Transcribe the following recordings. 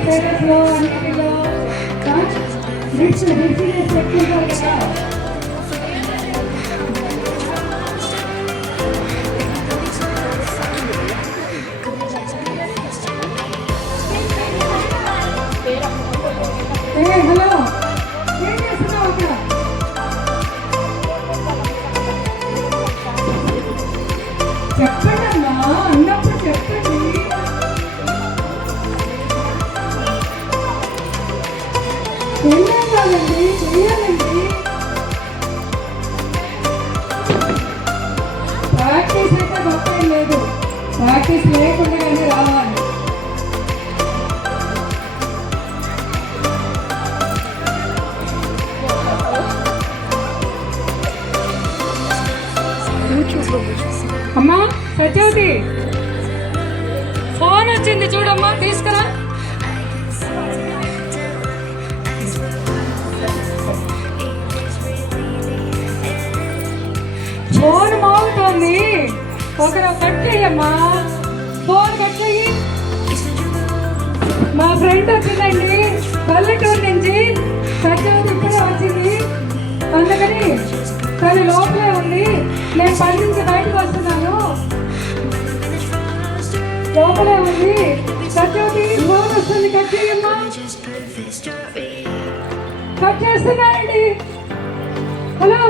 స్టేటస్లో అన్నిటిలో చెప్తుంటారు కదా. హలో, ఏం చేస్తున్నావు అక్కడ? చెప్పండి అమ్మా, అన్నప్పుడు చెప్పండి. వెళ్ళాలండి, చెయ్యాలండి. ప్రాక్టీస్ అయితే గొప్ప లేదు, ప్రాక్టీస్ లేకుండానే రావాలి. అమ్మా సత్యవతి, ఫోన్ వచ్చింది చూడమ్మా, తీసుకురా. ఫోన్ మోగుతోంది, ఒకరు కట్ చెయ్యమ్మా, ఫోన్ కట్ చెయ్యి. మా ఫ్రెండ్ వచ్చిందండి పల్లెటూరు నుంచి, సత్యవతి ఇప్పుడే వచ్చింది, అందుకని తను లోపలే ఉంది. నేను పని నుంచి బయటకు వస్తున్నాను, లోపలే ఉంది. సత్యవతి ఫోన్ వస్తుంది, కట్ చేయమ్మా. కట్ చేస్తున్నానండి. హలో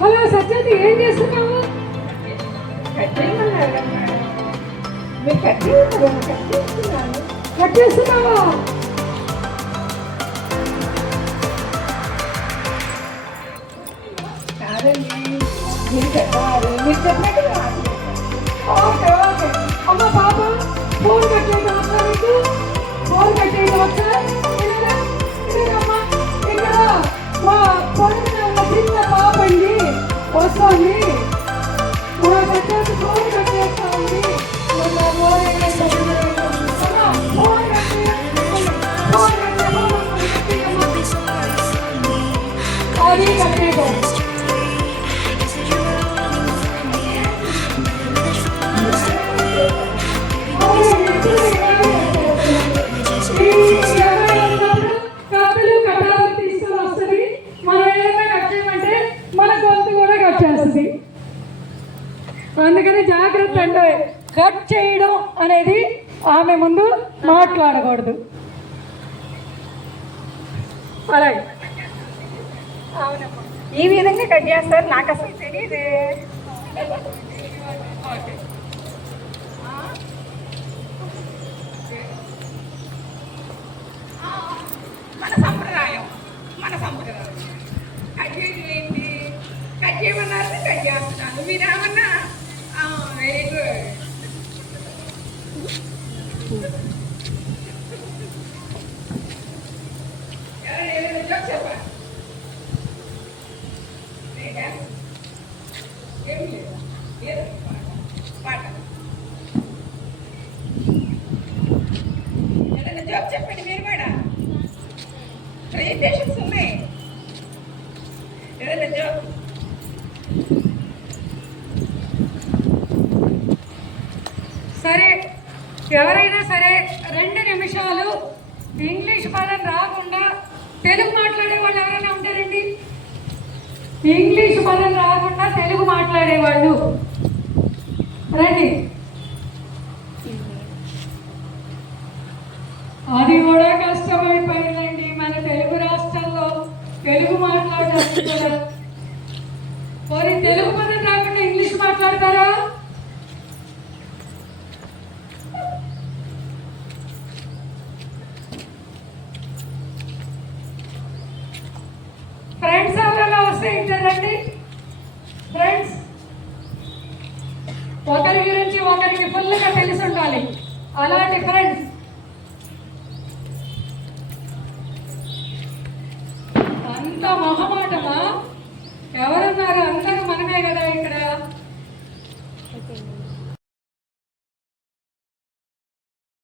హలో సత్యవతి, ఏం చేస్తున్నావు? కట్ చేయమన్నారు మీరు, కట్ చేస్తున్నాను. కట్ చేస్తున్నావా? కాదండి, మీరు చెప్పారు, మీరు చెప్పినట్టు. ఓకే ఓకే అమ్మ, పాప ఫోన్ కట్ చేయడం వచ్చా మీకు? ఫోన్ కట్ చేయడం వచ్చా? అమ్మా, ఇక్కడ మా పొరుగున ఉన్న చిన్న పాప అండి వస్తుంది, మా సత్యానికి ఫోన్ కట్ చేస్తా ఉంది. అది కట్ చేయడం. అందుకని జాగ్రత్త అంటే, కట్ చేయడం అనేది ఆమె ముందు మాట్లాడకూడదు. అలాగే అవునమ్మా, ఈ విధంగా కట్ చేస్తారు, నాకు అసలు తెలియదు. మన సంప్రదాయం కట్ చేయడం ఏంటి? కట్ చేయమన్నారు, కట్ చేస్తున్నాను. మీరేమన్నా వెరీ గుడ్. చెప్పండి. ఏమి లేదా పాట ఏదైనా జాబ్ చెప్పండి. మీరు కూడా ప్రెజెంటేషన్స్ ఉన్నాయి, ఏదైనా జాబ్. సరే, ఎవరైనా సరే 2 నిమిషాలు ఇంగ్లీష్ పదం రాకుండా తెలుగు మాట్లాడే వాళ్ళు ఎవరైనా ఉంటారండి? ఇంగ్లీష్ పదం రాకుండా తెలుగు మాట్లాడేవాళ్ళు రండి. అది కూడా కష్టమైపోయిందండి మన తెలుగు రాష్ట్రంలో తెలుగు మాట్లాడడానికి కూడా. మరి తెలుగు పదం రాకుండా ఇంగ్లీష్ మాట్లాడతారా? ఫ్రెండ్స్ ఎవరైనా వస్తే ఇద్దరండి. ఫ్రెండ్స్ ఒకరి గురించి ఒకరికి ఫుల్గా తెలిసి ఉండాలి. అలాంటి ఫ్రెండ్స్